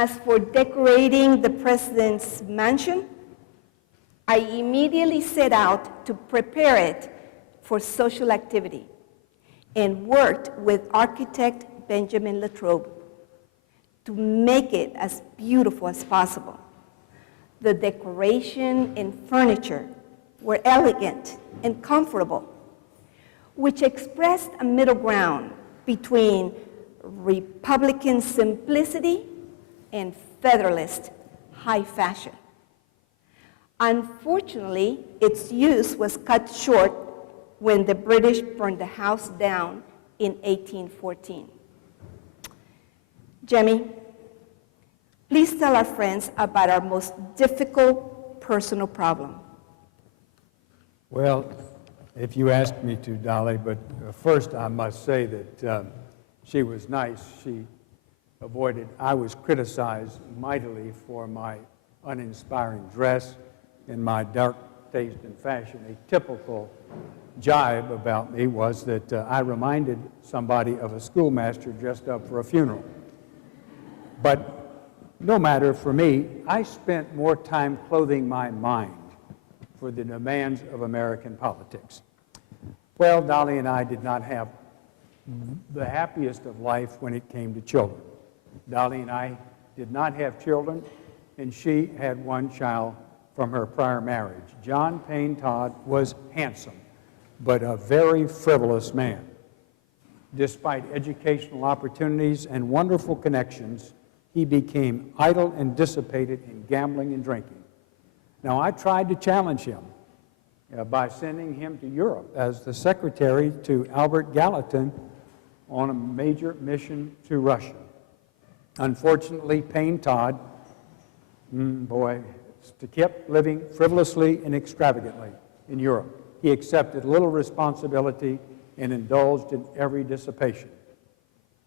As for decorating the president's mansion, I immediately set out to prepare it for social activity and worked with architect Benjamin Latrobe to make it as beautiful as possible. The decoration and furniture were elegant and comfortable, which expressed a middle ground between Republican simplicity and Federalist high fashion. Unfortunately, its use was cut short when the British burned the house down in 1814. Jemmy, please tell our friends about our most difficult personal problem. Well, if you asked me to, Dolly, but first I must say that she was nice. She avoided, I was criticized mightily for my uninspiring dress and my dark taste in fashion. A typical jibe about me was that I reminded somebody of a schoolmaster dressed up for a funeral. But no matter, for me, I spent more time clothing my mind for the demands of American politics. Well, Dolly and I did not have the happiest of life when it came to children. Dolly and I did not have children, and she had one child from her prior marriage. John Payne Todd was handsome, but a very frivolous man. Despite educational opportunities and wonderful connections, he became idle and dissipated in gambling and drinking. Now, I tried to challenge him by sending him to Europe as the secretary to Albert Gallatin on a major mission to Russia. Unfortunately, Payne Todd, kept living frivolously and extravagantly in Europe. He accepted little responsibility and indulged in every dissipation.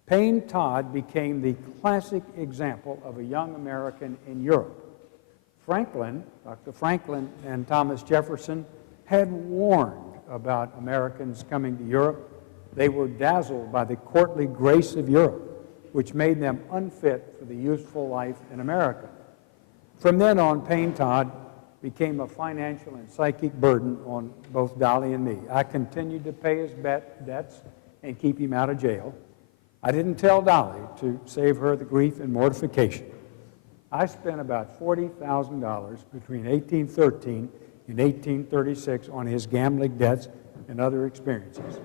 Payne Todd became the classic example of a young American in Europe. Dr. Franklin and Thomas Jefferson had warned about Americans coming to Europe. They were dazzled by the courtly grace of Europe, which made them unfit for the useful life in America. From then on, Payne Todd became a financial and psychic burden on both Dolly and me. I continued to pay his debts and keep him out of jail. I didn't tell Dolly to save her the grief and mortification. I spent about $40,000 between 1813 and 1836 on his gambling debts and other experiences.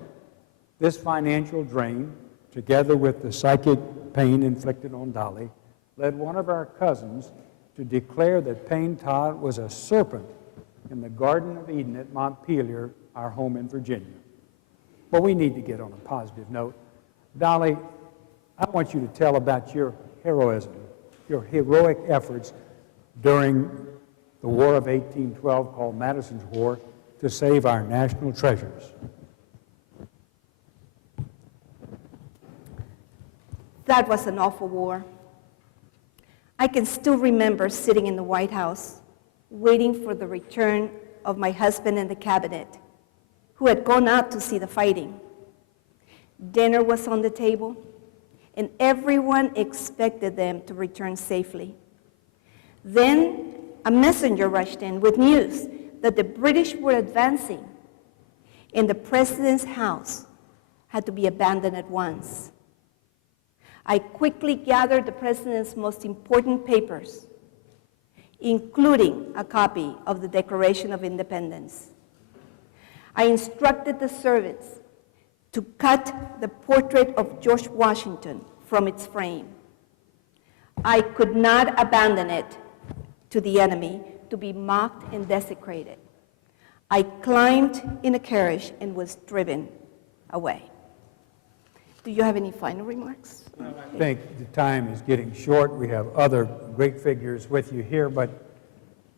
This financial drain, together with the psychic pain inflicted on Dolly, led one of our cousins to declare that Payne Todd was a serpent in the Garden of Eden at Montpelier, our home in Virginia. But we need to get on a positive note. Dolly, I want you to tell about your heroism, your heroic efforts during the War of 1812, called Madison's War, to save our national treasures. That was an awful war. I can still remember sitting in the White House, waiting for the return of my husband and the cabinet, who had gone out to see the fighting. Dinner was on the table, and everyone expected them to return safely. Then a messenger rushed in with news that the British were advancing, and the president's house had to be abandoned at once. I quickly gathered the president's most important papers, including a copy of the Declaration of Independence. I instructed the servants to cut the portrait of George Washington from its frame. I could not abandon it to the enemy to be mocked and desecrated. I climbed in a carriage and was driven away. Do you have any final remarks? I think the time is getting short. We have other great figures with you here, but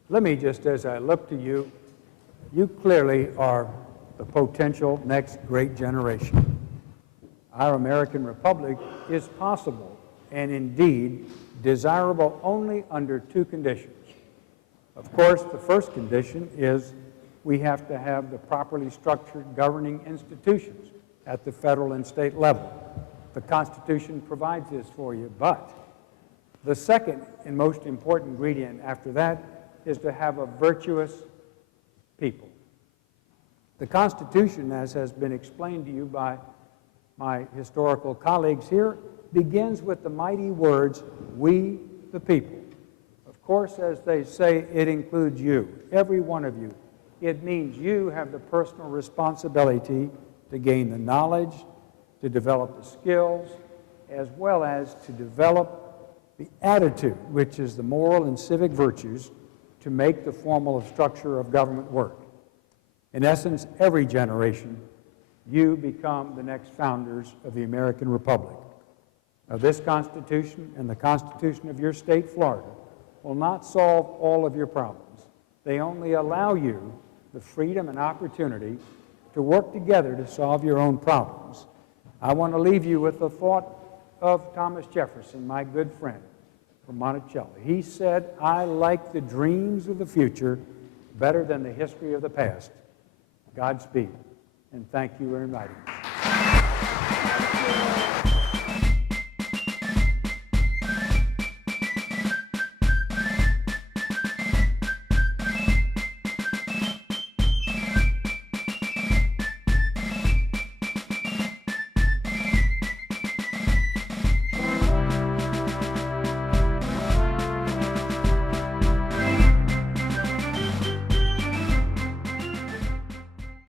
let me just, as I look to you, you clearly are the potential next great generation. Our American Republic is possible and indeed desirable only under two conditions. Of course, the first condition is we have to have the properly structured governing institutions at the federal and state level. The Constitution provides this for you, but The second and most important ingredient after that is to have a virtuous people. The Constitution, as has been explained to you by my historical colleagues here, begins with the mighty words, "We the people." Of course, as they say, it includes you, every one of you. It means you have the personal responsibility to gain the knowledge, to develop the skills, as well as to develop the attitude, which is the moral and civic virtues, to make the formal structure of government work. In essence, every generation, you become the next founders of the American Republic. Now, this Constitution and the Constitution of your state, Florida, will not solve all of your problems. They only allow you the freedom and opportunity to work together to solve your own problems. I want to leave you with the thought of Thomas Jefferson, my good friend from Monticello. He said, "I like the dreams of the future better than the history of the past." Godspeed, and thank you for inviting me.